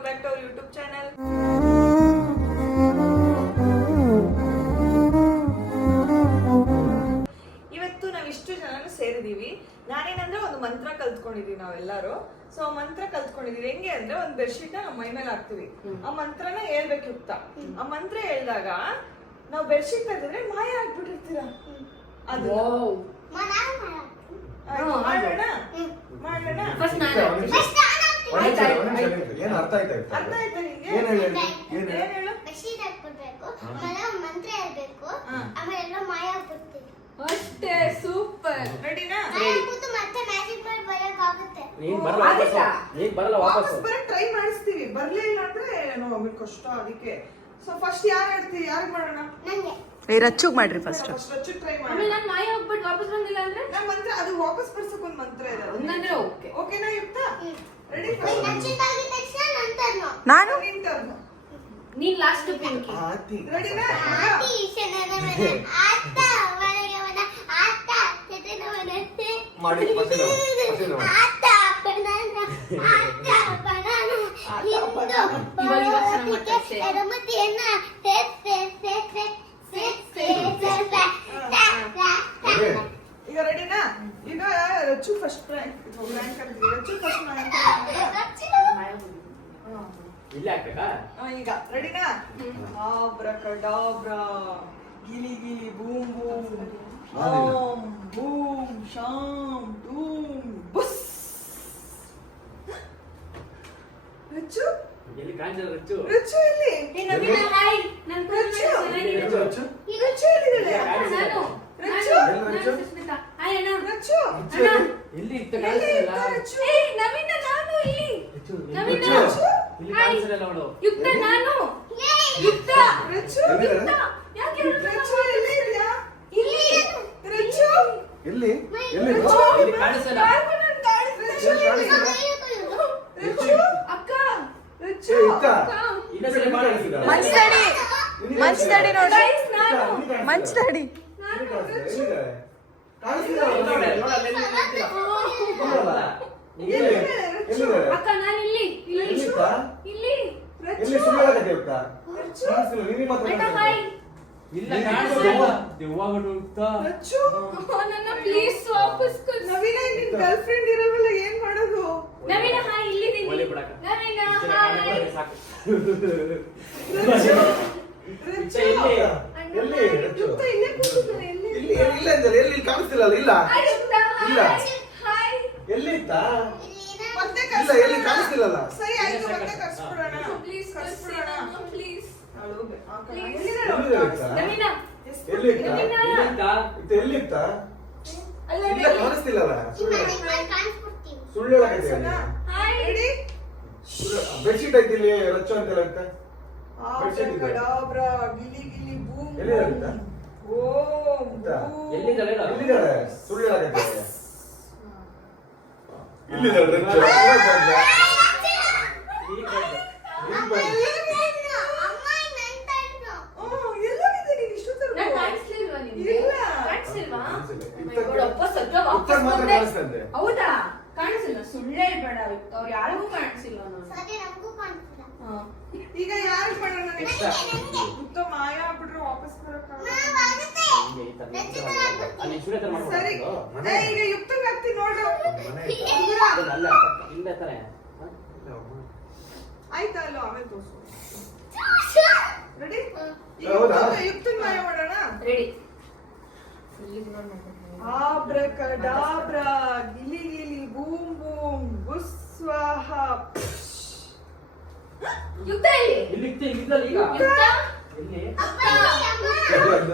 Welcome back to our YouTube channel. ಇವತ್ತು ನಾವಿಷ್ಟು ಜನನು ಸೇರಿದೀವಿ. ನಾನೇನಂದ್ರೆ ಒಂದು ಮಂತ್ರ ಕಲ್ತ್ಕೊಂಡಿದೀವಿ ನಾವೆಲ್ಲರೂ. ಸೊ ಮಂತ್ರ ಕಲ್ತ್ಕೊಂಡಿದೀವಿ ಹೆಂಗೆ ಅಂದ್ರೆ ಒಂದು ಬೆಡ್ಶೀಟ್ ನಮ್ಮ ಮೈ ಮೇಲೆ ಹಾಕ್ತಿವಿ. ಆ ಮಂತ್ರನ ಹೇಳ್ಬೇಕಿತ್ತ. ಆ ಮಂತ್ರ ಹೇಳಿದಾಗ ನಾವು ಬೆಡ್ಶೀಟ್ ತೆಗೆದ್ರೆ ಮಾಯ ಆಗ್ಬಿಟ್ಟಿರ್ತೀರಾ. ಅದು ಮಾಡೋಣ ಮಾಡೋಣ. ಏನ್ ಅರ್ಥ ಆಯ್ತಾ? ಅರ್ಥ ಆಯ್ತಾ ನಿಂಗೆ? ಏನ್ ಹೇಳು? ಬೆಡ್ಶೀಟ್ ಹಾಕ್ಬಿಡ್ಬೇಕು, ಆಮೇಲೆ ಮಂತ್ರ ಹೇಳ್ಬೇಕು, ಆಮೇಲೆ ಎಲ್ಲ ಮಾಯ ಆಗ್ಬಿಡ್ತೀವಿ. ಅಷ್ಟೇ. ಸೂಪರ್. ರೆಡಿನಾ? ಕೂತು ಮತ್ತೆ ಮ್ಯಾಜಿಕ್ ಮಾಡಿ ಬರಕ್ಕಾಗುತ್ತೆ. ನೀನ್ ಬರಲ್ಲ ವಾಪಸ್ ಬರಕ್ ಟ್ರೈ ಮಾಡಿಸ್ತೀವಿ. ಬರ್ಲಿಲ್ಲ ಅಂದ್ರೆ ನಮಗೆ ಕಷ್ಟ. ಅದಕ್ಕೆ ಸೊ ಫಸ್ಟ್ ಯಾರು ಹೇಳ್ತೀವಿ? ಯಾರಿಗೆ ಮಾಡೋಣ? ನಂಗೆ ರಚ್ಚುಗ್ ಮಾಡ್ರಿ ಫಸ್ಟ್. ರಚ್ಚು ಟ್ರೈ ಮಾಡಿ. ಆಮೇಲೆ ನಾನು ಮಾಯ ಹೋಗ್ಬಿಟ್ಟು ವಾಪಸ್ ಬಂದಿಲ್ಲ ಅಂದ್ರೆ ನಮ್ಮ ಮಂತ್ರ ಅದು ವಾಪಸ್ ಬರ್ಸಕ್ ಒಂದು ಮಂತ್ರ ಇದೆ. ಹಂಗಂದ್ರೆ ಓಕೆ. ಓಕೆನಾ ಯುಕ್ತ? ರೆಡಿ? ನಚ್ಚಿದಾಗಿ ತಕ್ಷಣ ನಂತರ್ನು ನಾನು ನೀನ್ ಲಾಸ್ಟ್ ಪಿಂಕಿ. ರೆಡಿನಾ? ಆತಿ ಶನನವನ ಆತ ವರಯವನ ಆತ ಚತನವನ ಮಾಡಿ ಆತ ಬನಾನ ಆತ ಬನಾನ ಇವಾಗ ಚೆನ್ನಾಗಿ ಮಾಡ್ತಾರೆ. ರಮತಿಯನ್ನ ಈಗ ರೆಡಿನಾ? ಈಗ ರಚ್ಚು ಫಸ್ಟ್ ರ್ಯಾಂಕ್ ಕರೆದ್ವಿ. ರಚ್ಚು ಫಸ್ಟ್ ಇಲ್ಲೇ ಹಾಕ್ಬೇಕಾ? ಈಗ ರೆಡಿನಾ? ಆಬ್ರಕಡಾಬ್ರಾ ಗಿಲಿ ಗಿಲಿ ಬೂಮ್ ಬೂಮ್ ಓಂ ಬೂಮ್ ಶಾಮ್ ಡೂಮ್ ಬುಸ್. ರಚ್ಚು ಎಲ್ಲಿ ಕಾಂಜಲ ರಚ್ಚು? ರಚ್ಚು ಎಲ್ಲಿ? ಹಾಯ್ ನನ್ನ ರಚ್ಚು ರಚ್ಚು ರಚ್ಚು ಎಲ್ಲಿದ್ದಾಳೆ? ನಾನು ರಚ್ಚು ಸುಸ್ಮಿತಾ. ಹಾಯ್ ಅಣ್ಣ. ರಚ್ಚು ಎಲ್ಲಿ ಇತ್ತ ಎಲ್ಲಿ ಕಾಣಿಸ್ತಿಲ್ಲ? ಇದ್ದ ರಚ್ಚು? ಏಯ್ ನವೀನ ನಾನು ಇಲ್ಲಿ. ನವೀನ ಇಲ್ಲಿ ಕಾಣಿಸ್ತಿಲ್ಲ ನೋಡು. ಯುಕ್ತ ನಾನು. ಯುಕ್ತ ರಚ್ಚು ಯುಕ್ತ ಯಾಕೆ ರಚ್ಚು ಎಲ್ಲಿ ಇದೆಯಾ? ಇಲ್ಲಿ ರಚ್ಚು ಎಲ್ಲಿ ಎಲ್ಲಿ ಇಲ್ಲಿ ಕಾಣಿಸ್ತಿಲ್ಲ. ರಚ್ಚು ಎಲ್ಲಿ? ರಚ್ಚು ಅಕ್ಕ ರಚ್ಚು ಇನ್ನೊಂದ್ಸರಿ ಮಾತಾಡ್ಸಿದ. ಮಂಚ್ ತಡಿ ನೋಡ್ರಿ. ಗೈಸ್ ನಾನು ಮಂಚ್ ತಡಿ. ಅಕ್ಕ ನಾನು ಇಲ್ಲಿ ಇಲ್ಲಿ ಇಲ್ಲಿ ಅಣ್ಣ ಹಾಯ್. ಇಲ್ಲ ಕಾಣಿಸ್ತಿಲ್ಲ. ದೆವ್ವಾಗ್ಬಿಟ್ಟು ಹೋಗ್ತಾ. ರಚ್ಚು ನನ್ನ ಪ್ಲೀಸ್ ವಾಪಸ್ ಕಳ್ಸಿ. ನವೀನ ನಿನ್ ಗರ್ಲ್ ಫ್ರೆಂಡ್ ಇರಲ್ಲ, ಏನ್ ಮಾಡೋದು? ನವೀನ ಹಾಯ್ ಇಲ್ಲಿದ್ದೀನಿ. ಒಲೆ ಬಿಡಕ್ಕ. ನವೀನ ಇಷ್ಟೇ ಹಾಯ್. ಕಾಣಿಸ್ತಿಲ್ಲ, ಸಾಕು. ರಚ್ಚು ಇತ್ತ ಎಲ್ಲಿ? ಎಲ್ಲಿ ರಚ್ಚು? ಯುಕ್ತ ಇಲ್ಲೇ ಕೂತಿದ್ದಾನೆ. ಎಲ್ಲಿ? ಎಲ್ಲಿ ಕಾಣಿಸ್ತಿಲ್ಲ ಇಲ್ಲ ಹಾಯ್ ಯುಕ್ತ ಇಲ್ಲ. ಹಾಯ್. ಎಲ್ಲಿ ಇತ್ತ ಮತ್ತೆ ಇಲ್ಲ ಎಲ್ಲಿ ಕಾಣಿಸ್ತಿಲ್ಲಲ್ಲ. ಸರಿ ಆಯ್ತು, ಮತ್ತೆ ಕರ್ಸ್ಬಿಡೋಣ. ಪ್ಲೀಸ್ ಕರ್ಸ್ಬಿಡೋಣ. ಪ್ಲೀಸ್ ಅಳುವೆ. ಆ ಕಡೆ. Please. ಎಲ್ಲಿದ್ದಾಳೆ ಎಲ್ಲಿದ್ದಾಳೆ ಅವ್ಳು? ಅಕ್ಕ? ನವೀನ ಎಲ್ಲಿ ಇತ್ತ ಇಲ್ಲಿಂದ ಎಲ್ಲಿ ಇತ್ತ ಅಲ್ಲ, ಇಲ್ಲ ಕಾಣಿಸ್ತಿಲ್ಲಲ್ಲ. ಕಾಣಿಸ್ಬಿಡ್ತೀವಿ. ಸುಳ್ಳು ಹೇಳಕತ್ತೀಯ ಸನಾ? ಹಾಯ್. ರೆಡಿ? ಬೆಡ್ಶೀಟ್ ಐತಿ ಇಲ್ಲಿ ರಚ್ಚು ಅಂತ ಹೇಳುತ್ತೆ. ಆಬ್ರಕಡಾಬ್ರಾ ಗಿಲಿ ಗಿಲಿ ಬೂಮ್ ಎಲ್ಲಿದ್ದಾಳೆ ಇತ್ತ? ಓಂ ಇತ್ತ? ಬೂಮ್. ಎಲ್ಲಿದ್ದಾಳೆ ಹೇಳು? ಎಲ್ಲಿದ್ದಾಳೆ? ಸುಳ್ಳು ಹೇಳಕತ್ತೀಯ. ಇಲ್ಲಿದ್ದಾಳೆ ರಚ್ಚು. ಈಗ ಬಂದೆ. ಎಲ್ಲೋಗಿದ್ದೆ ನೀನು ಇಷ್ಟೊತ್ತವರೆಗೂ? ನಾನು ಕಾಣಿಸ್ಲಿಲ್ವಾ ನಿಮ್ಗೆ? ಇಲ್ಲ. ಕಾಣಿಸ್ಲಿಲ್ವಾ? ಇತ್ತ- ಅಪ್ಪ ಸದ್ಯ ಉತ್ತರ ವಾಪಸ್ ಮಾತ್ರ ಬಂದೆ. ಕಾಣಿಸ್ತಂತೆ. ಹೌದಾ? ಕಾಣಿಸಿಲ್ಲ. ಸುಳ್ಳೇ ಬೇಡ. ಅವ್ರು ಯಾರಿಗೂ ಕಾಣಿಸಿಲ್ಲ ನಾನು. ಸರಿ ನಮಗೂ ಕಾಣಿಸ್ತಿಲ್ಲ. ಹಾ. ಈಗ ಯಾರು ಮಾಡೋಣ ನೆಕ್ಸ್ಟ್? ನಂಗೆ. ಉತ್ತ ಮಾಯ ಆಗ್ಬಿಟ್ರೆ ವಾಪಸ್ ಬರಕ್ಕಾಗಲ್ಲ. ಆಗುತ್ತೆ. ಹಿಂಗೆ ಈ ತರ ಅಲ್ಲಿ ಸುಳ್ಳೆ ತರ ಸರಿ. ಮಾಡ್ಕೊಂಡು ಈಗ ಯುಕ್ತಂಗ್ ಹಾಕ್ತೀನಿ ನೋಡು. ಮನೆ ದೂರ. ಅಲ್ಲ ಹಿಂದೆ ತಾನೆ. ಆಯ್ತಾ ಅಲ್ಲೋ, ಆಮೇಲೆ ತೋರ್ಸು. ರೆಡಿ? ಈಗ ಹೌದಾ? ಯುಕ್ತಂಗ್ ಮಾಯ ಮಾಡೋಣ. ರೆಡಿ. ಆಬ್ರಕಡಾಬ್ರಾ ಗಿಲಿ ಗಿಲಿ ಬೂಮ್ ಬೂಮ್ ಬುಸ್ ಸ್ವಾಹ. ಯುಕ್ತ ಇಲ್ಲಿ. ಇಲ್ಲಿ ಇತ್ತು, ಇಲ್ಲಿದ್ದಲ್ಲ ಈಗ. ಯುಕ್ತ ಎಲ್ಲಿ? ಅಮ್ಮ ಇಲ್ಲಿ ಅಮ್ಮ.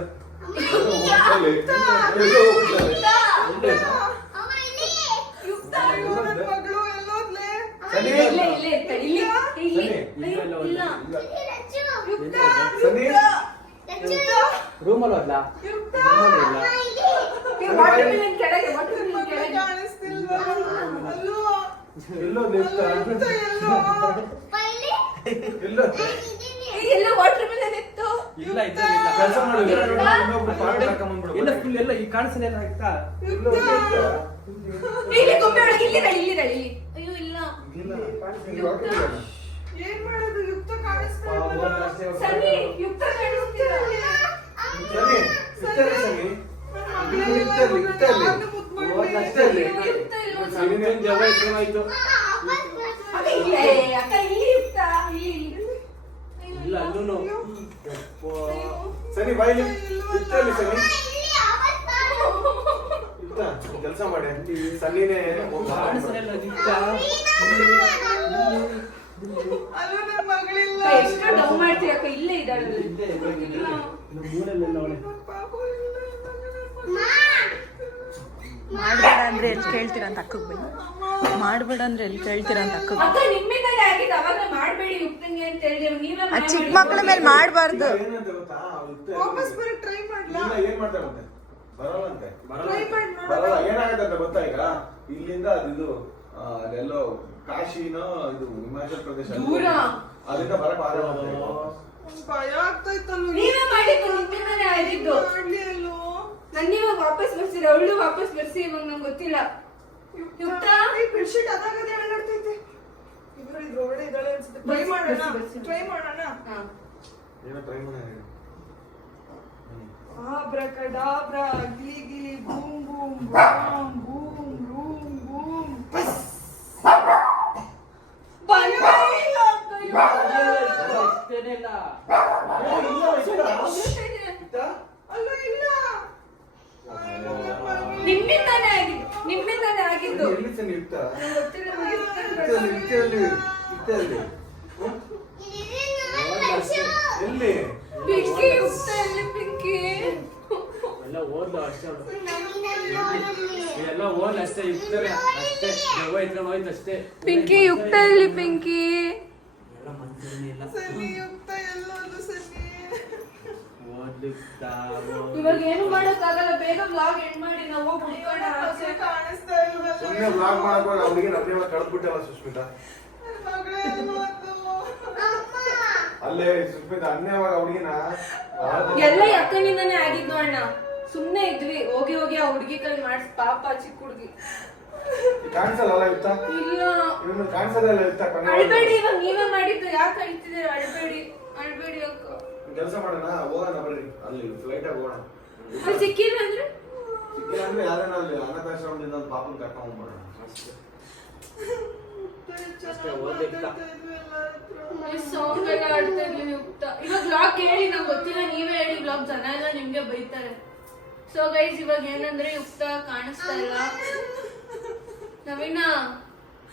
ಅಮ್ಮ ಇಲ್ಲಿ. ಯುಕ್ತ ಅಯ್ಯೋ, ನನ್ ಮಗಳು ಎಲ್ಲೋದ್ಲೆ? ಸನಿ ಇಲ್ಲೇ ಇಲ್ಲೇ ಇರ್ತಾಳೆ. ಇಲ್ಲಿ ಇಲ್ಲಿ ಸನಿ, ಅಯ್ಯೋ, ಇಲ್ಲ. ಇಲ್ಲಿ ರಚ್ಚು. ಯುಕ್ತ ಸನಿ ರಚ್ಚು. ರೂಮಲ್ಲಿ ಹೋದ್ಲಾ? ಯುಕ್ತ ರೂಮಲ್ಲಿ ಇಲ್ಲ. ಅಮ್ಮ ಇಲ್ಲಿ. ವಾಟರ್ ಮಿಲನ್ ಕೆಳಗೆ ವಾಟರ್ ನನ್ ಮಿಲನ್ ಮಗಳು ಕೆಳಗೆ. ಕಾಣಿಸ್ತಿಲ್ವಾ? ಅಲ್ಲೋ ಎಲ್ಲೋ ಅಲ್ಲೋ, ಯುಕ್ತ ಎಲ್ಲೋ? ಅಪ್ಪ ಇಲ್ಲಿ. ಎಲ್ಲೋ ನಾನು ಇದ್ದೀನಿ. ಎಲ್ಲ ವಾಟರ್ ಮಿಲನ್ ಇತ್ತು. ಇಲ್ಲ ಇದ್ದಿಲ್ಲ. ಕೆಲಸ ಮಾಡಿ ಇನ್ನೊಬ್ರು ಪಾಠ ಹಾಕೊಂಡ್ಬಂದ್ಬಿಡು. ಎಲ್ಲ ಫುಲ್ ಎಲ್ಲ ಈ ಕಾಣಿಸ್ತಾನೆ ಇಲ್ಲ ಆಯ್ತಾ? ಎಲ್ಲೋ ಯುಕ್ತ ಇಲ್ಲಿ ಗೊಂಬೆ ಒಳಗೆ ಇಲ್ಲಿದ್ದಾಳೆ ಇಲ್ಲಿ. ಅಯ್ಯೋ ಇಲ್ಲ. ಇಲ್ಲ ಕಾಣಿಸ್ತಿಲ್ಲ. ಏನ್ ಮಾಡೋದು ಯುಕ್ತ ಕಾಣಿಸ್ತಾ ಹೋದ ಇಲ್ವಲ್ಲ? ಅಷ್ಟೇ ಅವ್ರು ಸನ್ನಿ ಯುಕ್ತ ಕಾಣಿಸ್ತಿಲ್ಲ. ಸರಿ ಇರ್ತಾರೆ ಸರಿ ಯಾರ್ನ ಮುದ್ದು ಮಾಡ್ಲಿ? ನೀವು ಯುಕ್ತ ಇಲ್ವಾ? ಸಣ್ಣ ಜವ ಇದ್ರೇನಾಯ್ತು? ಅಕ್ಕ ಇಲ್ಲೇ, ಅಕ್ಕ ಇಲ್ಲಿ ಯುಕ್ತ, ಇಲ್ಲಿ. ಇಲ್ಲ ಅಲ್ಲೂನು. ಸರಿ ಬಾಯ್ಲಿ ಇರ್ತಲ್ಲಿ ಸರಿ ಇಲ್ಲಿ ಅವತ್ತು ಇರ್ತ ಕೆಲಸ ಮಾಡಿ ಸನ್ನಿನೇ ಕಾಣಿಸ್ತಾನೆ ಇಲ್ಲ ದಿಕ್ಕ. ಅಲ್ಲೂ ನನ್ ಮಗಳಿಲ್ಲ. ಅಕ್ಕ ಎಷ್ಟು ಡೌ ಮಾಡ್ತೀಯ ಅಕ್ಕ, ಇಲ್ಲೇ ಇದ್ದಾಳೆ. ಇಲ್ಲೇ ಇಲ್ಲೇ ಇಲ್ಲೇ. ಇನ್ನು ಮೂಲೆಯಲ್ಲೆಲ್ಲ ಅವಳೆ. ಪಾಪು ಇಲ್ಲ, ಮಾಡ್ಬೇಡ ಅಂದ್ರೆ ಎಲ್ಲಿ ಕೇಳ್ತೀರಾ ಅಂತ ಅಕ್ಕಗ್ ಬೈ. ಮಾಡ್ಬೇಡ ಅಂದ್ರೆ ಎಲ್ಲಿ ಕೇಳ್ತೀರಾ ಅಂತ ಅಕ್ಕಗ್ ಬೈ. ಅಕ್ಕ ನಿಮ್ಮಿಂದಲೇ ಆಗಿದ್ದು, ಅವಾಗ ಮಾಡ್ಬೇಡಿ ಯುಕ್ತಂಗೆ ಅಂತ ಹೇಳಿದ್ರು, ನೀವೇ ಆ ಮಾಡಿ. ಚಿಕ್ಕ ಮಕ್ಳ ಮೇಲೆ ಮಾಡ್ಬಾರ್ದು. ಏನಂತ ಗೊತ್ತಾ ವಾಪಸ್ ಬರಕ್ ಟ್ರೈ ಮಾಡ್ಲಾ? ಇಲ್ಲ ಏನ್ ಮಾಡ್ತಾರಂತೆ ಬರಲ್ಲಂತೆ ಟ್ರೈ ಮಾಡಿ ನೋಡು. ಬರಲ್ಲ ಏನಾಗತ್ತೆ ಅಂತ ಗೊತ್ತಾ ಈಗ ಇಲ್ಲಿಂದ ಅದು ಅಲ್ಲೆಲ್ಲೋ ಕಾಶಿನೋ ಇದು ಹಿಮಾಚಲ್ ಪ್ರದೇಶ ದೂರ. ಅದರಿಂದ ಬರಕ್ ಆಗಲ್ಲ ಭಯ ಆಗ್ತಾ ಇತ್ತಲ್ವ? ನೀವೇ ಮಾಡಿದ್ದು, ನಿಮ್ಮಿಂದಲೇ ಆಗಿದ್ದು. ಮಾಡ್ಲಿ ಅಲ್ಲೋ? ನನ್ ಇವಾಗ ವಾಪಸ್ ಬರ್ಸಿದ್ರೆ ಅವಳು ವಾಪಸ್ ಬರ್ಸಿ, ಇವಾಗ ನಂಗೆ ಗೊತ್ತಿಲ್ಲ. ಯುಕ್ತ ಈ ಬೆಡ್ಶೀಟ್ ಅದಾಗದೆ ಅಳ್ಳಾಡ್ತೈತೆ. ಇಬ್ರು ಇದ್ರೊಳಗಡೆ ಇದ್ದಾಳೆ ಅನ್ಸುತ್ತೆ. ಟ್ರೈ ಮಾಡೋಣ, ಟ್ರೈ ಮಾಡೋಣ. ಹಾ. ಏನೋ ಟ್ರೈ ಮಾಡಿ Abracadabra, gili gili, boom boom, bam, boom, boom, boom, bus. ಬಂದೇ ಇಲ್ಲ ಅಕ್ಕ, ಇಷ್ಟೇನೇ ಇಲ್ಲ. ಅಲ್ಲ ಇಲ್ಲ. ನಿಮ್ಮಿಂದಾನೇ ಆಗಿದ್ದು, ನಿಮ್ಮಿಂದಾನೇ ಆಗಿದ್ದು. ಎಲ್ಲಿ ಸರಿ ಇರ್ತಾ ನಂಗೆ ಗೊತ್ತಿಲ್ಲ, ನಂಗೆ ಇಷ್ಟೊಂದು ಎಲ್ಲಿ ಪಿಂಕಿ ಯುಕ್ತ ಎಲ್ಲಿ ಪಿಂಕಿ? ಎಲ್ಲ ಓದ್ಲು ಅಷ್ಟೇ ಅವಳು. ಎಲ್ಲ ಓದ್ಲು ಅಷ್ಟೇ ಇರ್ತಾರೆ ಅಷ್ಟೇ. ಜವ ಇಟ್ಕೊಂಡು ಹೋಯ್ತು ಅಷ್ಟೇ. ಪಿಂಕಿ ಯುಕ್ತ ಎಲ್ಲಿ ಪಿಂಕಿ? ಎಲ್ಲ ಮನ್ಸಲ್ಲಿ ಇಲ್ಲ. ಸನ್ನಿ ಯುಕ್ತ ಎಲ್ಲೋದು ಸನ್ನಿ? ಓದ್ಲು ಇವಾಗ ಏನು ಮಾಡೋಕ್ಕಾಗಲ್ಲ, ಬೇಗ ಬ್ಲಾಗ್ ಎಂಡ್ ಮಾಡಿ ನಾವು ಹೋಗಿ ಹುಡ್ಕೋಣ ಆಚೆ. ಕಾಣಿಸ್ತಾ ಇಲ್ವಲ್ಲ? ಸುಮ್ಮನೆ ಬ್ಲಾಗ್ ಮಾಡಕ್ ಅವ್ರಿಗೆ ನಮ್ಗೆ ಕಳ್ದ್ಬಿಟ್ಟಲ್ಲ ಸುಸ್ಮಿತಾ ನನ್ ಮಗಳೇ ಅಲ್ವದು? ಅಲ್ಲೇ ಸುಸ್ಮಿತಾ ಅನ್ಯವಾಗ ಹುಡುಗಿನ ಎಲ್ಲ ಅಕ್ಕನಿಂದಾನೇ ಆಗಿದ್ದು ಅಣ್ಣ. ಸುಮ್ನೆ ಇದ್ವಿ, ಹೋಗಿ ಹೋಗಿ ಆ ಹುಡ್ಗಿ ಕೈ ಮಾಡಿಸ್, ಪಾಪ ಚಿಕ್ಕ ಹುಡ್ಗಿ. ಕಾಣಿಸಲ್ಲ ಇರ್ತಾ ಇಲ್ಲ ಇವನು ಕಾಣಿಸೋದಲ್ಲ ಇರ್ತಾ ಅಳ್ಬೇಡಿ, ಇವಾಗ ನೀವೇ ಮಾಡಿದ್ದು, ಯಾಕೆ ಅಳ್ತಿದ್ದೀರ? ಅಳ್ಬೇಡಿ, ಅಳ್ಬೇಡಿ ಅಕ್ಕ. ಕೆಲಸ ಮಾಡೋಣ ಹೋಗೋಣ ಬರ್ರಿ ಅಲ್ಲಿ ಫ್ಲೈಟ್ ಆಗಿ ಹೋಗೋಣ ಅಲ್ಲಿ ಸಿಕ್ಕಿಲ್ಲ ಅಂದ್ರೆ ಸಿಕ್ಕಿಲ್ಲ ಅಂದ್ರೆ ಯಾರೇನ ಅಲ್ಲಿ ಅನಾಥಾಶ್ರಮದಿಂದ ಒಂದು ಪಾಪನ ಕರ್ಕೊಂಡ್ ಹೋಗ್ಬೋಣ ಅಷ್ಟೇ ಓದ್ಲಿಕ್ಕ. ಸಾಂಗ್ ಎಲ್ಲ ಆಡ್ತಾ ಇರ್ಲಿ ಯುಕ್ತ. ಇವಾಗ ಬ್ಲಾಗ್ ಹೇಳಿ, ನಂಗೆ ಗೊತ್ತಿಲ್ಲ, ನೀವೇ ಹೇಳಿ ಬ್ಲಾಗ್. ಜನ ಎಲ್ಲ ನಿಮ್ಗೆ ಬೈತಾರೆ. ಸೊ ಗೈಸ್ ಇವಾಗ ಏನಂದ್ರೆ ಯುಕ್ತ ಕಾಣಿಸ್ತಾ ಇಲ್ಲ. ನವೀನ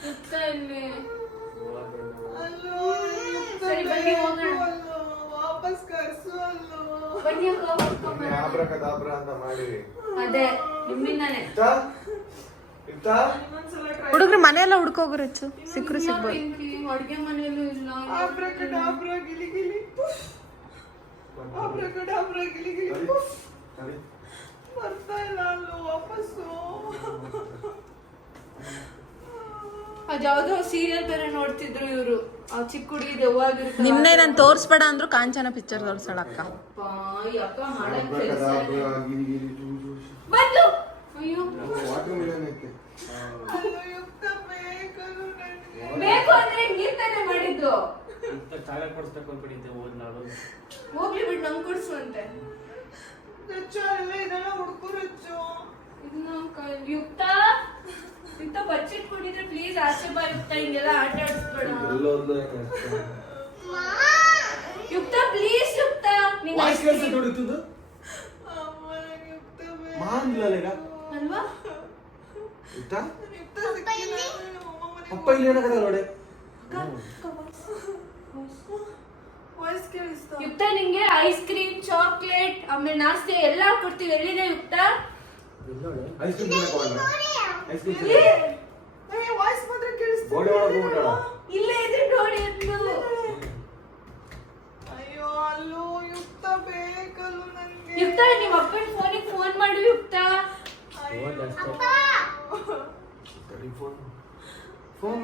ಯುಕ್ತ ಇಲ್ಲಿ. ಅಲ್ಲೋ ಯುಕ್ತ ಸರಿ, ಬನ್ನಿ ಹೋಗೋಣ. ಅಲ್ಲೋ, ವಾಪಸ್ ಕರ್ಸು ಅಲ್ಲೋ. ಬನ್ನಿ ಅಕ್ಕ, ಹೋಗ್ಕೊಂಡ್ ಬರೋಣ. ಆಬ್ರಕದಾಬ್ರ ಅಂತ ಮಾಡಿರಿ ಅದೇ ನಿಮ್ಮಿಂದಾನೆ. ಇರ್ತಾ ಇರ್ತಾ ಇನ್ನೊಂದ್ಸಲ ಟ್ರೈ. ಹುಡುಗ್ರು ಮನೆಯೆಲ್ಲ ಹುಡ್ಕೋಗ್ರು ಹೆಚ್ಚು ಸಿಕ್ರು ಸಿಗ್ಬೋದು. ಪಿಂಕಿ ಅಡ್ಗೆ ಮನೆಯಲ್ಲೂ ಇಲ್ಲ. Abracadabra, gili gili, puff. Abracadabra, gili gili, puff. ಸರಿ ಬರ್ತಾ ಇಲ್ಲ ಅಲ್ಲೋ ವಾಪಸ್ಸು. ಅದ್ಯಾವ್ದೋ ಸೀರಿಯಲ್ ಬೇರೆ ನೋಡ್ತಿದ್ರು ಇವ್ರು, ಆ ಚಿಕ್ಕ ಹುಡುಗಿ ದೆವ್ವಾಗಿರುತ್ತೆ. ನಿನ್ನೆ ನಾನು ತೋರ್ಸ್ಬೇಡ ಅಂದ್ರು ಕಾಂಚನ ಪಿಕ್ಚರ್ ತೋರ್ಸಳಕ್ಕ. ಈ ಅಕ್ಕ ಮಾಡಕ್ ಕೆಲ್ಸ ಆಬ್ರಕದಾಬ್ರ ಇಲ್ಲ. ಗಿಲಿ ಗಿಲಿ ಜೂ ಜೂ ಬಂದು ಅಯ್ಯೋ ವಾಟರ್ ಮಿಲನ್ ಐತೆ ಅಲ್ಲೋ ಯುಕ್ತ ಬೇಕದು ನನಗೆ. ಬೇಕು ಅಂದ್ರೆ ನೀರ್ ತಾನೇ ಮಾಡಿದ್ದು. ಚಾಕ್ಲೇಟ್ ಕೊಡಿಸ್ಬೇಕು ಅನ್ಕೊಂಡಿದ್ದೆ ಓದ್ಲಾಳು. ಹೋಗ್ಲಿ ಬಿಟ್ಟು ನಂಗೆ ಕೊಡ್ಸು ಅಂತೆ. ರಚ್ಚು ಅಲ್ಲ ಇದೆಲ್ಲ ಹುಡ್ಕು ರಚ್ಚು. ಯುಕ್ತ ಯುಕ್ತ ಬಚ್ಚಿಟ್ಕೊಂಡಿದ್ರೆ ಪ್ಲೀಸ್ ಆಚೆ ಬಾ ಯುಕ್ತ, ಹಿಂಗೆಲ್ಲ ಆಟ ಆಡಿಸ್ಬೇಡ. ಯುಕ್ತ ಪ್ಲೀಸ್ ಯುಕ್ತ, ನಿಂಗೆ ವಾಯ್ಸ್ ಕೇಳಿಸಿ ನೋಡುತ್ತಿದ್ದು ಅಮ್ಮ ನಂಗೆ ಯುಕ್ತ ಬೇಕು. ಮಾನ್ಲಲ್ಲ ಅಲ್ವಾ? ಇರ್ತಾ ಯುಕ್ತ ಸಿಕ್ಕಿಲ್ಲ ಅಂದ್ರೆ ನಮ್ಮ ಮನೆಗೆ ಅಪ್ಪ ಇಲ್ಲಿ ಏನಾಗದ ನೋಡಿ ವಾಯ್ಸ್ ಕೇಳಿಸ್ತಾ? ಯುಕ್ತ ನಿಂಗೆ ಐಸ್ ಕ್ರೀಮ್, ಚಾಕ್ಲೇಟ್, ಆಮೇಲೆ ನಾಸ್ತೆ ಎಲ್ಲ ಕೊಡ್ತೀವಿ. ಎಲ್ಲಿದೆ ಯುಕ್ತ? ಐಸ್ ಕ್ರೀಮ್ ತಿನ್ನಕ್ ಹೋಗೋಣ ಐಸ್ ಕ್ರೀಮ್ ಏ, ವಾಯ್ಸ್ ಮಾತ್ರ ಕೇಳಿಸ್ತಾ ಗೋಡೆ ಒಳಗೆ ಹೋಗ್ಬಿಟ್ಟಾಳ ಇಲ್ಲೇ ಇದೆ ನೋಡಿ ಅಂದ್ಲು. ಅಯ್ಯೋ ಅಲ್ಲೋ ಯುಕ್ತ ಬೇಕಲ್ಲೋ ನನ್ಗೆ. ಯುಕ್ತ ನಿಮ್ಮ ಅಪ್ಪನ ಫೋನಿಗೆ ಫೋನ್ ಮಾಡು ಯುಕ್ತ. ಓದ್ ಅಷ್ಟೇ. ಫೋನ್ ಫೋನ್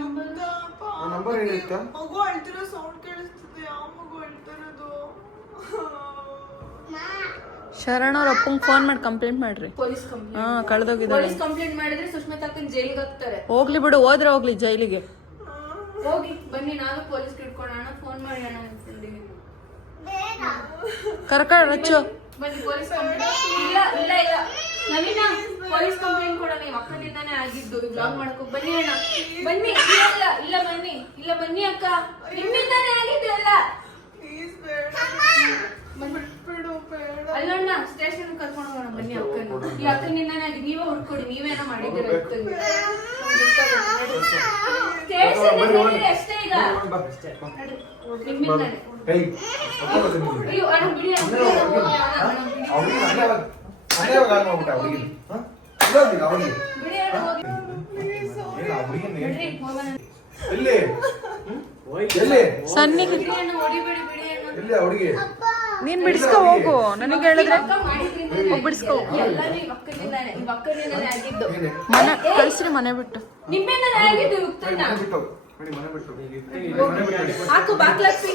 ಯುಕ್ತ, ಆ ನಂಬರ್ ಏನಿತ್ತ? ಮಗು ಅಳ್ತಿರೋ ಸೌಂಡ್ ಕೇಳಿಸ್ತಿದೆ. ಯಾವ ಮಗು ಅಳ್ತಿರೋದು? ಶರಣ್ ಅವ್ರ ಅಪ್ಪಂಗ್ ಫೋನ್ ಮಾಡಿ ಕಂಪ್ಲೇಂಟ್ ಮಾಡ್ರಿ. ಪೊಲೀಸ್ ಹಾ ಕಂಪ್ಲೇಂಟ್, ಕಳ್ದೋಗಿದ್ದಾಳೆ. ಪೊಲೀಸ್ ಕಂಪ್ಲೇಂಟ್ ಮಾಡಿದ್ರೆ ಸುಷ್ಮಿತಾ ಅಕ್ಕನ ಜೈಲಿಗೆ ಹಾಕ್ತಾರೆ. ಹೋಗ್ಲಿ ಬಿಡು, ಹೋದ್ರೆ ಹೋಗ್ಲಿ ಜೈಲಿಗೆ. ಹೋಗಿ ಬನ್ನಿ, ನಾನು ಪೊಲೀಸ್ ಇಟ್ಕೊಳ್ಳೋಣ, ಫೋನ್ ಮಾಡಿ ಅಣ್ಣ ನಿಮ್ ಫ್ರೆಂಡಿಗೆ. ಬೇಡ. ಕರ್ಕೊಂಡು ಹಚ್ಚು. ಬನ್ನಿ ಪೊಲೀಸ್ ಕಂಪ್ಲೇಂಟ್. ಇಲ್ಲ ಇಲ್ಲ ಇಲ್ಲ ನವೀನ, ಪೊಲೀಸ್ ಕಂಪ್ಲೇಂಟ್ ಕೊಡೋಣ. ನಿಮ್ಮ ಅಕ್ಕನಿಂದಾನೇ ಆಗಿದ್ದು. ಬ್ಲಾಗ್ ಮಾಡಕ್ ಹೋಗಿ ಬನ್ನಿ ಅಣ್ಣ, ಬನ್ನಿ. ಇಲ್ಲ ಇಲ್ಲ ಬನ್ನಿ, ಇಲ್ಲ ಬನ್ನಿ ಅಕ್ಕ, ನಿಮ್ಮಿಂದಾನೇ ಆಗಿದ್ದು ಎಲ್ಲ. ಪ್ಲೀಸ್ ಬೇಡ ಬಿಟ್ಬಿಡು, ಬೇಡ. ಅಲ್ಲಣ್ಣ ಸ್ಟೇಷನ್ ಕರ್ಕೊಂಡು ಹೋಗೋಣ ಬನ್ನಿ ಅಕ್ಕನ. ಈ ಅಕ್ಕನಿಂದಾನೇ ಆಗಿ ನೀವೇ ಹುಡ್ಕೊಡಿ, ನೀವೇನೋ ಮಾಡಿದ್ದೀರ ಅಕ್ಕನಿಗೆ. ಅಷ್ಟೇ ಈಗ ನಿಮ್ಮಿಂದಾನೆ. ಅಯ್ಯೋ ಅಣ್ಣ ಬಿಡಿ ಅಣ್ಣ, ಬಿಡಿ ಅಣ್ಣ, ಹೋಗಿ ಅಣ್ಣ, ಬಿಡಿ ಅಣ್ಣ, ಹೋಗಿ. ಬಿಡ್ರಿ, ಹೋಗೋಣ. ಸನ್ನಿಗೆ ಬಿಡಿ ಅಣ್ಣ, ಹೊಡಿಬೇಡಿ, ಬಿಡಿ ಅಣ್ಣ. ಅಪ್ಪ. ನೀನ್ ಬಿಡಿಸ್ಕೊ ಹೋಗು. ನನಗೆ ಹೇಳಿದ್ರೆ ಅಕ್ಕ ಮಾಡಿದ್ರಿಂದಾನೆ. ಹೋಗ್ ಬಿಡಿಸ್ಕೊ. ಎಲ್ಲಾನು ಈ ಅಕ್ಕನಿಂದಾನೆ, ಈ ಅಕ್ಕನಿಂದಾನೆ ಆಗಿದ್ದು. ಮನೆ ಕಳ್ಸ್ರಿ, ಮನೆ ಬಿಟ್ಟು. ನಿಮ್ಮಿಂದಾನೆ ಆಗಿದ್ದು ಯುಕ್ತನ. ಹಾಕು ಬಾಕ್ಲಾಕ್ಸಿ.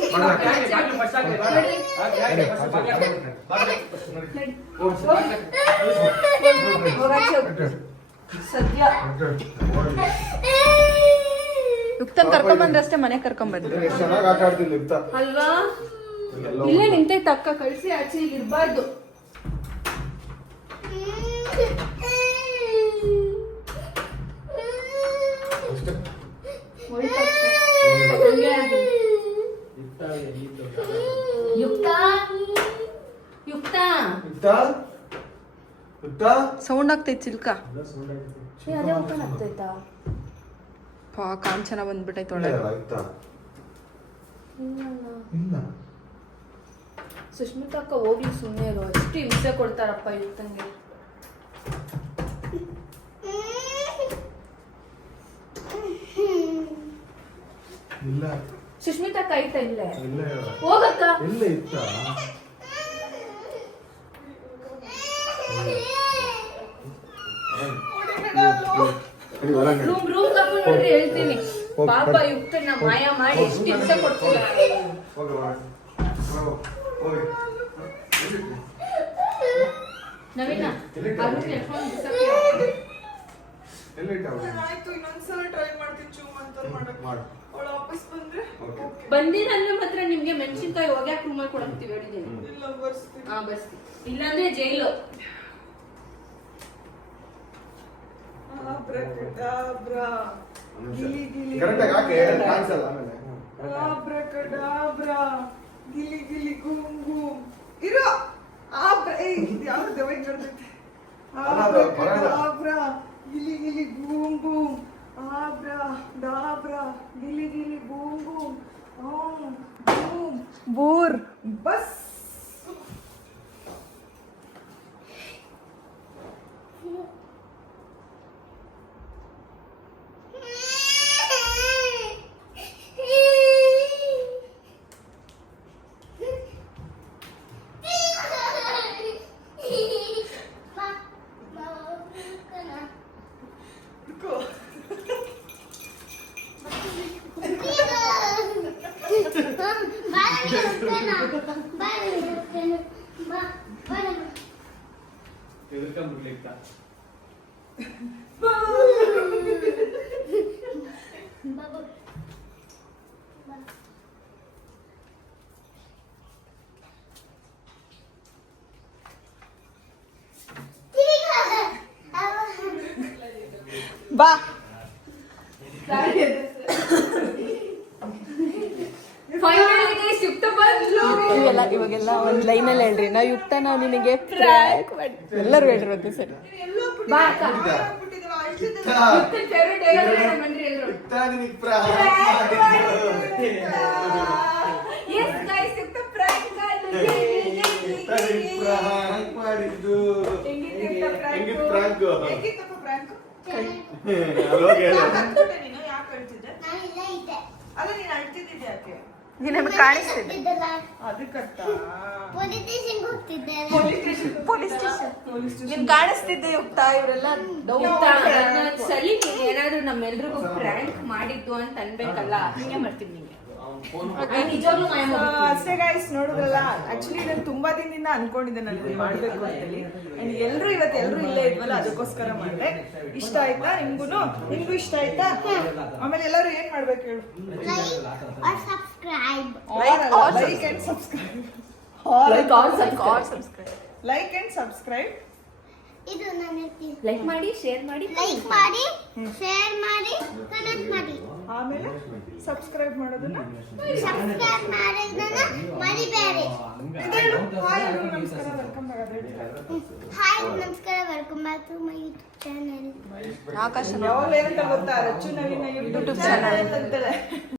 ಸದ್ಯ ಯುಕ್ತನ್ ಕರ್ಕೊಂಬಂದ್ರಷ್ಟೇ ಮನೆ ಕರ್ಕೊಂಬಂದ್ರಿ. ಚೆನ್ನಾಗಿ ಆಟ ಆಡ್ತಿಲ್ಲ ಇರ್ತಾ ಅಲ್ವಾ? ಇಲ್ಲೇ ನಿಂತೈತೆ ಅಕ್ಕ, ಕಳ್ಸಿ ಆಚೆ ಇಲ್ಲಿ ಇರ್ಬಾರ್ದು. ಯುಕ್ತ ಯುಕ್ತ ಸೌಂಡ್ ಆಗ್ತೈತಿ ಚಿಲ್ಕ. ಅದೇ ಓಪನ್ ಆಗ್ತೈತಾ? ಪಾ ಕಾಂಚನ ಬಂದ್ಬಿಟ್ಟೈತೆ ಒಳ್ಳೆ. ಸುಷ್ಮಿತಾ ಅಕ್ಕ ಹೋಗ್ಲಿ ಸುಮ್ಮನೆ ಇರೋ. ಎಷ್ಟು ಹಿಂಸೆ ಕೊಡ್ತಾರಪ್ಪ ಯುಕ್ತಂಗೆ. ಸುಷ್ಮಿತಾ ಅಕ್ಕ ಐತಾ ಇಲ್ಲೇ? ಹೋಗಕ್ಕ. ರೂಮ್ ಕರ್ಕೊಂಡು ನೋಡ್ರಿ, ಹೇಳ್ತೀನಿ. ಪಾಪ ಯುಕ್ತನ ಮಾಯ ಮಾಡಿ ಎಷ್ಟು ಹಿಂಸೆ ಕೊಡ್ತಿದ್ದಾರೆ. ನವೀನ ಅದನ್ನ ಎತ್ಕೊಂಡು ಬಿಸಾಕಿ. ಆಯ್ತು, ಇನ್ನೊಂದ್ಸಲ ಟ್ರೈ ಮಾಡ್ತೀನಿ ಚೂ ಅಂತ ಮಾಡಕ್. ಅವಳು ವಾಪಸ್ ಬಂದ್ರೆ ಬಂದಿರಲ್ಲ ಮಾತ್ರ ನಿಮ್ಗೆ ಮೆಣಸಿನ್ಕಾಯಿ ಹೋಗ್ಯಾಕ ರೂಮಲ್ಲಿ ಕೊಡಕ್ತಿವಿ ಹೇಳಿದ್ದೀನಿ. ಇಲ್ಲ ಬರ್ಸ್ತೀನಿ. ಹಾ ಬರ್ಸ್ತೀನಿ, ಇಲ್ಲಾಂದ್ರೆ ಜೈಲು. Abracadabra. Gili gili. ಕರೆಕ್ಟಾಗಿ ಹಾಕಿ ಕಾಣಿಸಲ್ಲ ಆಮೇಲೆ. Abracadabra. Gili gili gum gum. ಇರೋ. ಯಾವ ದವಾಯಿ ನೋಡ್ತೈತೆ. Abracadabra. Gili gili gum gum. Abracadabra. Gili gili gum gum. Boom. ಬೂರ್. ಬಸ್. ಎದುರ್ಕೊಂಡ್ಬಿಡ್ಲಿಕ್ಕ ಬಾ. ಇವಾಗೆಲ್ಲ ಒಂದ್ ಲೈನಲ್ಲಿ ಹೇಳ್ರಿ. ನಾವು ಯುಕ್ತ ನಾವು ನಿನಗೆ ಎಲ್ಲರೂ ಹೇಳ್ರಿ ಒಂದೇ ಸರಿ. ಬಾ ಅಕ್ಕ. ಯುಕ್ತನ್ favorite dialogue ಹೇಳೋಣ ಬನ್ರಿ ಎಲ್ರು. Yes guys, ಯುಕ್ತ prank ಮಾಡಿದ್ದು ಹೆಂಗಿತ್ತು ಪ್ರಾಂಕ್ ಹೆಂಗಿತ್ತಪ್ಪ prank? ನೀನು ಯಾಕೆ ಅಳ್ತಿದ್ದೆ? ನಾನಿಲ್ಲ ಇದ್ದೆ. ಅಲ್ಲ ನೀನು ಅಳ್ತಿದ್ದಿದ್ದೆ ಯಾಕೆ? ನೀನ್ ನಮ್ಗೆ ಕಾಣಿಸ್ತಿದ್ದೆ. ಇದ್ದಲ್ಲ. ಅದಕ್ಕಂತ ಪೊಲೀಸ್ ಸ್ಟೇಷನ್ಗೆ ಹೋಗ್ತಿದ್ದೆ. ಪೊಲೀಸ್ ಸ್ಟೇಷನ್ ನೀನ್ ಕಾಣಿಸ್ತಿದ್ದೆ ಯುಕ್ತ. ಇವರೆಲ್ಲ ಸಲಿ ನೀನ್ ಏನಾದ್ರು ನಮ್ಮೆಲ್ರಿಗೂ ಪ್ರ್ಯಾಂಕ್ ಮಾಡಿದ್ದು ಅಂತ ಅನ್ಬೇಕಲ್ಲ, ಹಿಂಗೆ ಮಾಡ್ತೀವಿ ನಿಂಗೆ. ನಿಜವಾಗ್ಲೂ ಮಾಯಮ್ಮ ಅಷ್ಟೇ ಗಾಯ್ಸ್, ನೋಡಿದ್ರಲ್ಲ. ಆಕ್ಚುಲಿ ನಾನು ತುಂಬಾ ದಿನದಿಂದ ಅನ್ಕೊಂಡಿದ್ದೆ ನಾನು ಇದನ್ನ ಮಾಡ್ಬೇಕು ಅಂತೇಳಿ. ಅಂಡ್ ಎಲ್ರು ಇಲ್ಲೇ ಇದ್ವಲ್ಲ, ಅದಕ್ಕೋಸ್ಕರ ಮಾಡಿದೆ. ಇಷ್ಟ ಆಯ್ತಾ ನಿಮ್ಗೂ ಇಷ್ಟ ಆಯ್ತಾ? ಆಮೇಲೆ ಎಲ್ಲರೂ ಏನ್ ಮಾಡ್ಬೇಕು ಹೇಳು? Like or subscribe. Like and subscribe. ಇದು ನಾನು ಹೇಳ್ತೀನಿ. ಲೈಕ್ ಮಾಡಿ, ಶೇರ್ ಮಾಡಿ, ಲೈಕ್ ಮಾಡಿ, ಶೇರ್ ಮಾಡಿ, ಕಮೆಂಟ್ ಮಾಡಿ. ಆಮೇಲೆ ಸಬ್ಸ್ಕ್ರೈಬ್ ಮಾಡೋದನ್ನ ಸಬ್ಸ್ಕ್ರೈಬ್ ಮಾಡೋದನ್ನ ಮರಿಬೇಡಿ. ಹಾಯ್ ನಮಸ್ಕಾರ, ವೆಲ್ಕಮ್ ಹಾಯ್ ನಮಸ್ಕಾರ, welcome back to my YouTube channel. ಆಕಾಶ ಯಾವಾಗ ಏನಂತ ಗೊತ್ತಾ? ರಚ್ಚು ನವೀನ ಯೂಟ್ಯೂಬ್ ಚಾನಲ್ ಅಂತಾರೆ.